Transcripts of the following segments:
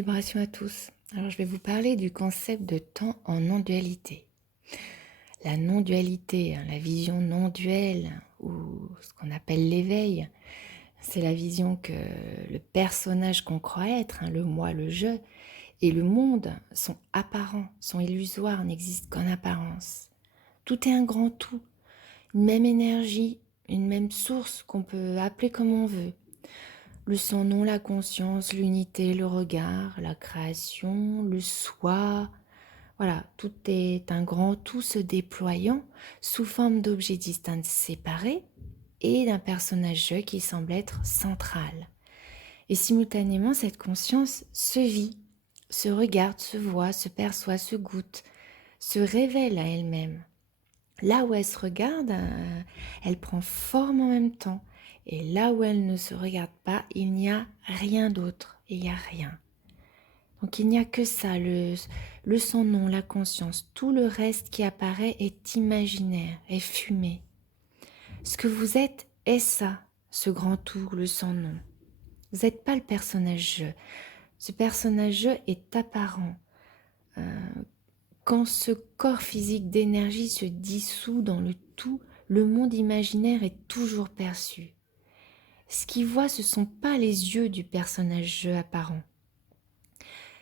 vibrations à tous. Alors je vais vous parler du concept de temps en non-dualité. La non-dualité, la vision non-duelle, ou ce qu'on appelle l'éveil, c'est la vision que le personnage qu'on croit être, le moi, le je, et le monde sont apparents, sont illusoires, n'existent qu'en apparence. Tout est un grand tout, une même énergie, une même source qu'on peut appeler comme on veut. Le sans-nom, la conscience, l'unité, le regard, la création, le soi. Voilà, tout est un grand tout se déployant sous forme d'objets distincts séparés et d'un personnage je qui semble être central. Et simultanément, cette conscience se vit, se regarde, se voit, se perçoit, se goûte, se révèle à elle-même. Là où elle se regarde, elle prend forme en même temps. Et là où elle ne se regarde pas, il n'y a rien d'autre. Il n'y a rien. Donc il n'y a que ça, le sans-nom, la conscience. Tout le reste qui apparaît est imaginaire, est fumé. Ce que vous êtes est ça, ce grand tout, le sans-nom. Vous n'êtes pas le personnage je. Ce personnage je est apparent. Quand ce corps physique d'énergie se dissout dans le tout, le monde imaginaire est toujours perçu. Ce qu'il voit, ce ne sont pas les yeux du personnage je apparent.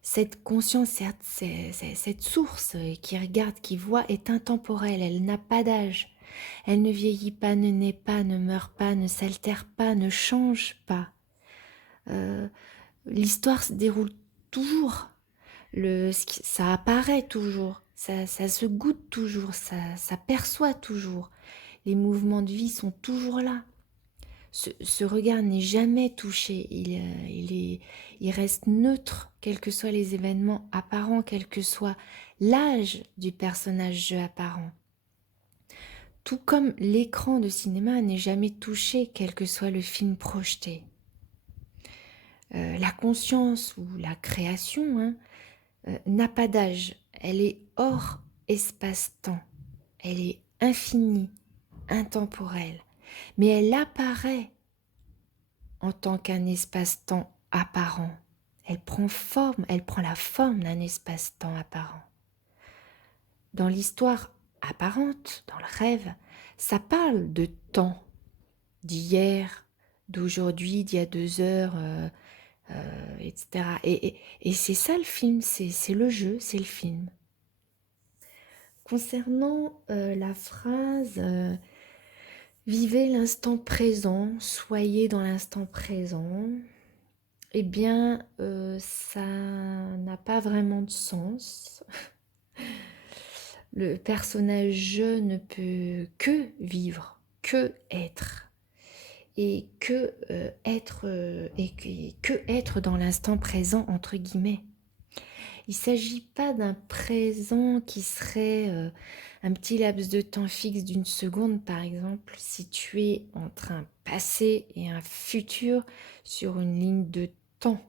Cette conscience, cette source qui regarde, qui voit, est intemporelle, elle n'a pas d'âge. Elle ne vieillit pas, ne naît pas, ne meurt pas, ne s'altère pas, ne change pas. L'histoire se déroule toujours. Ça apparaît toujours, ça se goûte toujours, ça perçoit toujours. Les mouvements de vie sont toujours là. Ce regard n'est jamais touché, il reste neutre, quels que soient les événements apparents, quel que soit l'âge du personnage je apparent. Tout comme l'écran de cinéma n'est jamais touché, quel que soit le film projeté. La conscience ou la création, n'a pas d'âge, elle est hors espace-temps, elle est infinie, intemporelle, mais elle apparaît en tant qu'un espace-temps apparent. Elle prend la forme d'un espace-temps apparent. Dans l'histoire apparente, dans le rêve, ça parle de temps, d'hier, d'aujourd'hui, d'il y a 2 heures, etc. Et c'est ça le film, c'est le jeu, c'est le film. Concernant la phrase vivez l'instant présent, soyez dans l'instant présent, eh bien ça n'a pas vraiment de sens. Le personnage je ne peut que vivre, que être. Et que être dans l'instant présent entre guillemets. Il ne s'agit pas d'un présent qui serait un petit laps de temps fixe d'une seconde, par exemple, situé entre un passé et un futur sur une ligne de temps.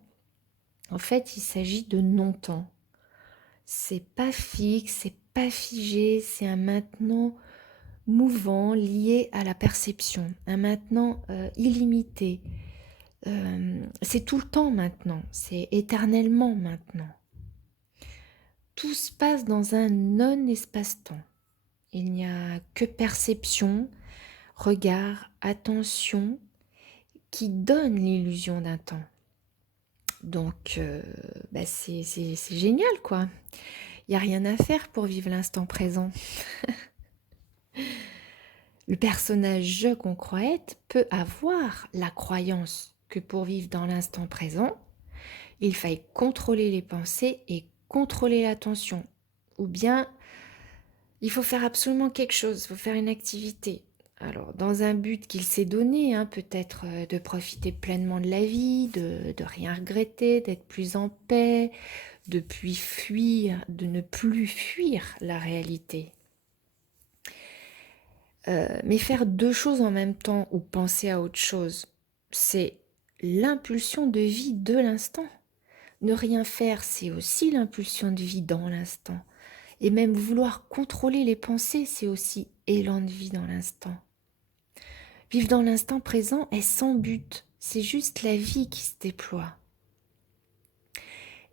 En fait, il s'agit de non-temps. C'est pas fixe, c'est pas figé, c'est un maintenant mouvant lié à la perception, un maintenant illimité. C'est tout le temps maintenant, c'est éternellement maintenant. Tout se passe dans un non-espace-temps. Il n'y a que perception, regard, attention qui donne l'illusion d'un temps. Donc, c'est génial, quoi. Il n'y a rien à faire pour vivre l'instant présent. Le personnage je qu'on croit être peut avoir la croyance que pour vivre dans l'instant présent, il faille contrôler les pensées et contrôler l'attention. Ou bien, il faut faire absolument quelque chose, il faut faire une activité. Alors, dans un but qu'il s'est donné, peut-être de profiter pleinement de la vie, de rien regretter, d'être plus en paix, de ne plus fuir la réalité. Mais faire 2 choses en même temps ou penser à autre chose, c'est l'impulsion de vie de l'instant. Ne rien faire, c'est aussi l'impulsion de vie dans l'instant. Et même vouloir contrôler les pensées, c'est aussi élan de vie dans l'instant. Vivre dans l'instant présent est sans but, c'est juste la vie qui se déploie.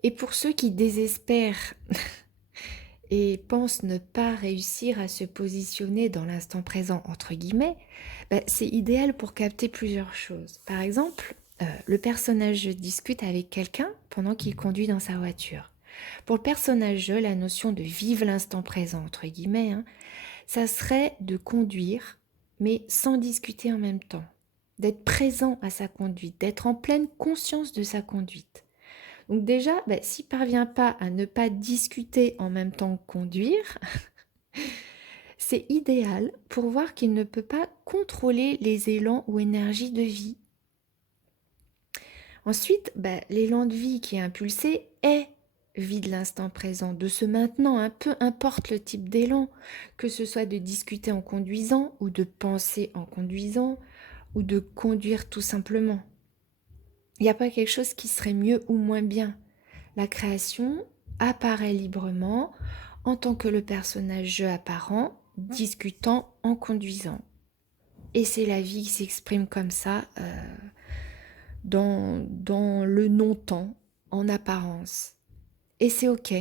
Et pour ceux qui désespèrent et pensent ne pas réussir à se positionner dans l'instant présent, entre guillemets, c'est idéal pour capter plusieurs choses. Par exemple, le personnage discute avec quelqu'un pendant qu'il conduit dans sa voiture. Pour le personnage, la notion de vivre l'instant présent, entre guillemets, ça serait de conduire, mais sans discuter en même temps, d'être présent à sa conduite, d'être en pleine conscience de sa conduite. Donc déjà, s'il ne parvient pas à ne pas discuter en même temps que conduire, c'est idéal pour voir qu'il ne peut pas contrôler les élans ou énergies de vie. Ensuite, l'élan de vie qui est impulsé est vie de l'instant présent, de ce maintenant, peu importe le type d'élan, que ce soit de discuter en conduisant ou de penser en conduisant ou de conduire tout simplement. Il n'y a pas quelque chose qui serait mieux ou moins bien. La création apparaît librement en tant que le personnage jeu apparent, discutant en conduisant. Et c'est la vie qui s'exprime comme ça dans le non-temps, en apparence. Et c'est ok.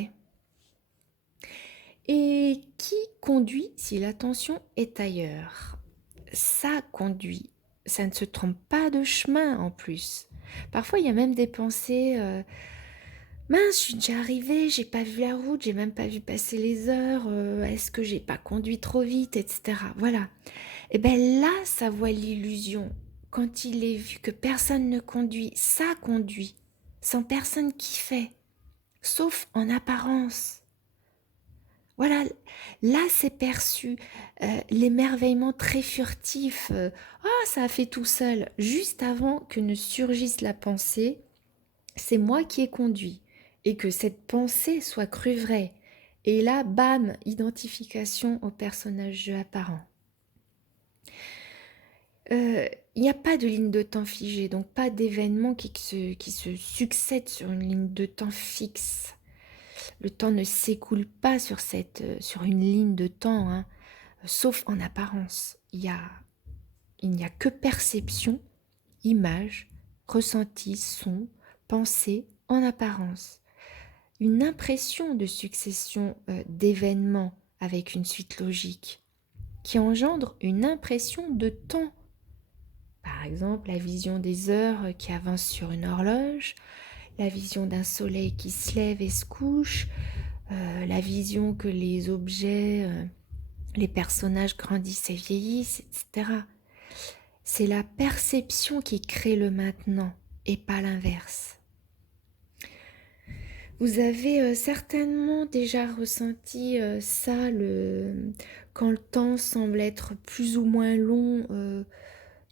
Et qui conduit si l'attention est ailleurs? Ça conduit. Ça ne se trompe pas de chemin en plus. Parfois, il y a même des pensées mince, je suis déjà arrivée, j'ai pas vu la route, j'ai même pas vu passer les heures, est-ce que j'ai pas conduit trop vite, etc. Voilà. Et là, ça voit l'illusion. Quand il est vu que personne ne conduit, ça conduit, sans personne qui fait, sauf en apparence. Voilà, là c'est perçu l'émerveillement très furtif. Ça a fait tout seul, juste avant que ne surgisse la pensée, c'est moi qui ai conduit, et que cette pensée soit crue vraie. Et là, bam, identification au personnage jeu apparent. Il n'y a pas de ligne de temps figée, donc pas d'événements qui se succèdent sur une ligne de temps fixe. Le temps ne s'écoule pas sur une ligne de temps, sauf en apparence. Il n'y a que perception, image, ressenti, son, pensée en apparence. Une impression de succession d'événements avec une suite logique qui engendre une impression de temps. Par exemple, la vision des heures qui avancent sur une horloge, la vision d'un soleil qui se lève et se couche, la vision que les objets, les personnages grandissent et vieillissent, etc. C'est la perception qui crée le maintenant et pas l'inverse. Vous avez certainement déjà ressenti ça, quand le temps semble être plus ou moins long,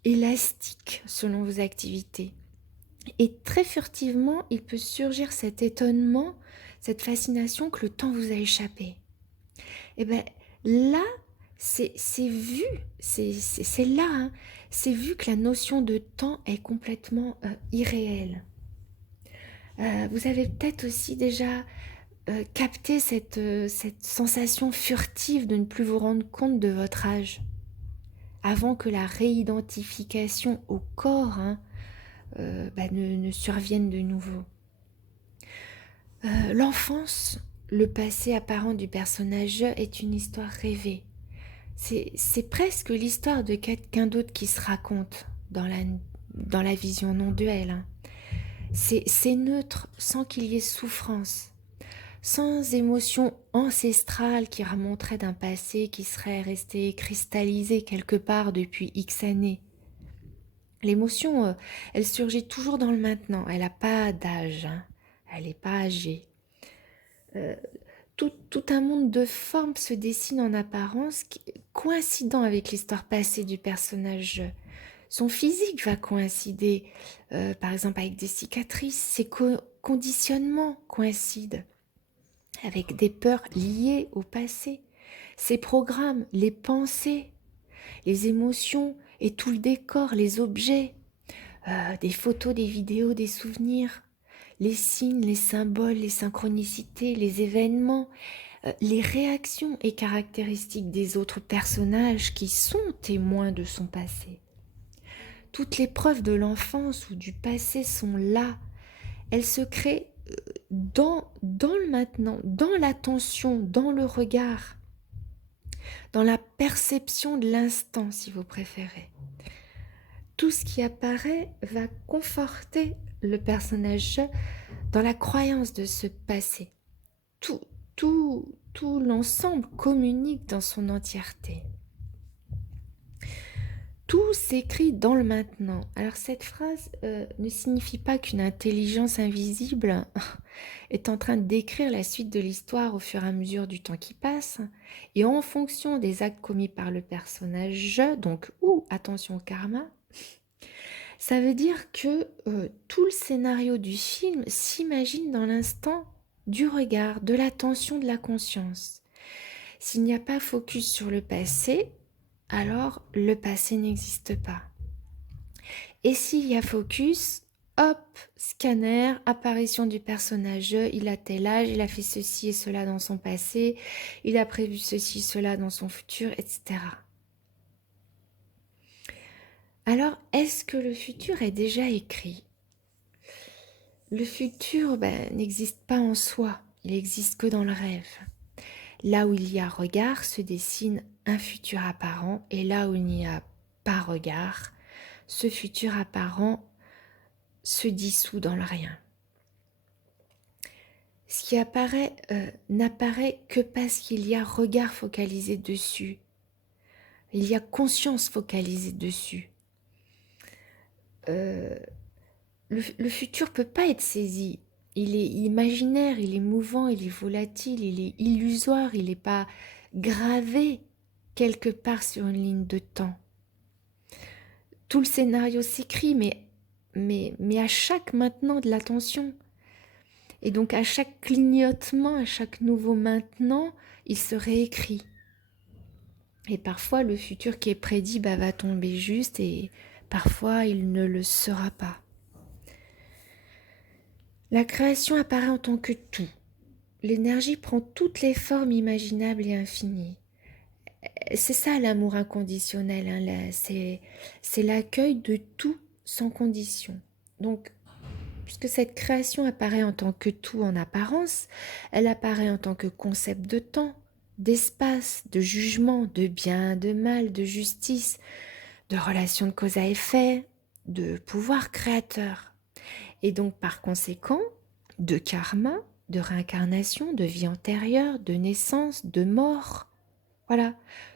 élastique selon vos activités. Et très furtivement, il peut surgir cet étonnement, cette fascination que le temps vous a échappé. Et là, c'est vu, c'est là, c'est vu que la notion de temps est complètement irréelle. Vous avez peut-être aussi déjà capté cette sensation furtive de ne plus vous rendre compte de votre âge, avant que la réidentification au corps ne survienne de nouveau. L'enfance, le passé apparent du personnage est une histoire rêvée. C'est presque l'histoire de quelqu'un d'autre qui se raconte dans la vision non duelle. C'est neutre, sans qu'il y ait souffrance, sans émotion ancestrale qui remonterait d'un passé qui serait resté cristallisé quelque part depuis X années. L'émotion, elle surgit toujours dans le maintenant, elle n'a pas d'âge, elle n'est pas âgée. Tout un monde de formes se dessine en apparence, coïncidant avec l'histoire passée du personnage. Son physique va coïncider, par exemple avec des cicatrices, ses conditionnements coïncident avec des peurs liées au passé, ses programmes, les pensées, les émotions et tout le décor, les objets, des photos, des vidéos, des souvenirs, les signes, les symboles, les synchronicités, les événements, les réactions et caractéristiques des autres personnages qui sont témoins de son passé. Toutes les preuves de l'enfance ou du passé sont là. Elles se créent dans le maintenant, dans l'attention, dans le regard, dans la perception de l'instant, si vous préférez. Tout ce qui apparaît va conforter le personnage dans la croyance de ce passé. Tout, tout l'ensemble communique dans son entièreté. Tout s'écrit dans le maintenant. Alors cette phrase ne signifie pas qu'une intelligence invisible est en train de décrire la suite de l'histoire au fur et à mesure du temps qui passe, et en fonction des actes commis par le personnage, donc attention au karma. Ça veut dire que tout le scénario du film s'imagine dans l'instant du regard, de l'attention, de la conscience. S'il n'y a pas focus sur le passé, alors le passé n'existe pas. Et s'il y a focus, hop, scanner, apparition du personnage, il a tel âge, il a fait ceci et cela dans son passé, il a prévu ceci, cela dans son futur, etc. Alors, est-ce que le futur est déjà écrit ? Le futur n'existe pas en soi, il n'existe que dans le rêve. Là où il y a regard se dessine un futur apparent, et là où il n'y a pas regard, ce futur apparent se dissout dans le rien. Ce qui apparaît n'apparaît que parce qu'il y a regard focalisé dessus. Il y a conscience focalisée dessus. Le futur ne peut pas être saisi. Il est imaginaire, il est mouvant, il est volatile, il est illusoire, il n'est pas gravé quelque part sur une ligne de temps. Tout le scénario s'écrit, mais à chaque maintenant de l'attention. Et donc à chaque clignotement, à chaque nouveau maintenant, il se réécrit. Et parfois le futur qui est prédit va tomber juste, et parfois il ne le sera pas. La création apparaît en tant que tout. L'énergie prend toutes les formes imaginables et infinies. C'est ça l'amour inconditionnel, hein, c'est l'accueil de tout sans condition. Donc, puisque cette création apparaît en tant que tout en apparence, elle apparaît en tant que concept de temps, d'espace, de jugement, de bien, de mal, de justice, de relation de cause à effet, de pouvoir créateur. Et donc par conséquent, de karma, de réincarnation, de vie antérieure, de naissance, de mort. Voilà,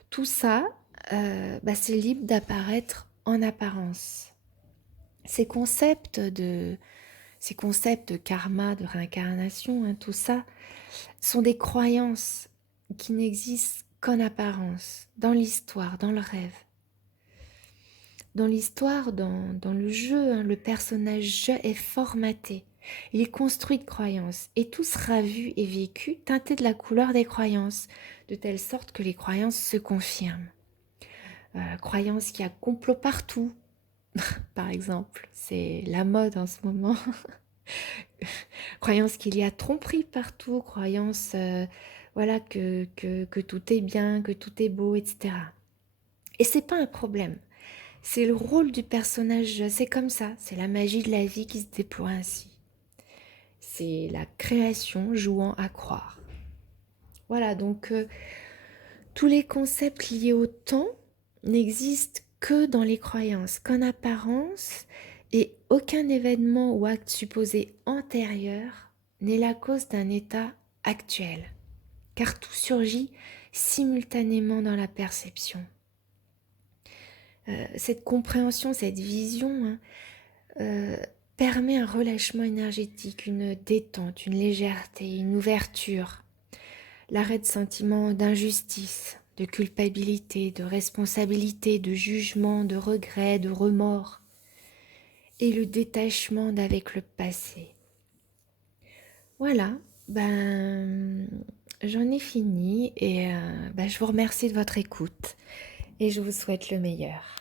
tout ça, c'est libre d'apparaître en apparence. Ces concepts de karma, de réincarnation, hein, tout ça, sont des croyances qui n'existent qu'en apparence, dans l'histoire, dans le rêve. Dans l'histoire, dans le jeu, hein, le personnage jeu est formaté. Il est construit de croyances, et tout sera vu et vécu teinté de la couleur des croyances, de telle sorte que les croyances se confirment. Croyance qu'il y a complot partout, par exemple, c'est la mode en ce moment. Croyance qu'il y a tromperie partout, croyance que tout est bien, que tout est beau, etc. Et c'est pas un problème. C'est le rôle du personnage, c'est comme ça, c'est la magie de la vie qui se déploie ainsi. C'est la création jouant à croire. Voilà, donc tous les concepts liés au temps n'existent que dans les croyances, qu'en apparence, et aucun événement ou acte supposé antérieur n'est la cause d'un état actuel, car tout surgit simultanément dans la perception. Cette compréhension, cette vision permet un relâchement énergétique, une détente, une légèreté, une ouverture, l'arrêt de sentiments d'injustice, de culpabilité, de responsabilité, de jugement, de regret, de remords, et le détachement d'avec le passé. Voilà, j'en ai fini, et je vous remercie de votre écoute et je vous souhaite le meilleur.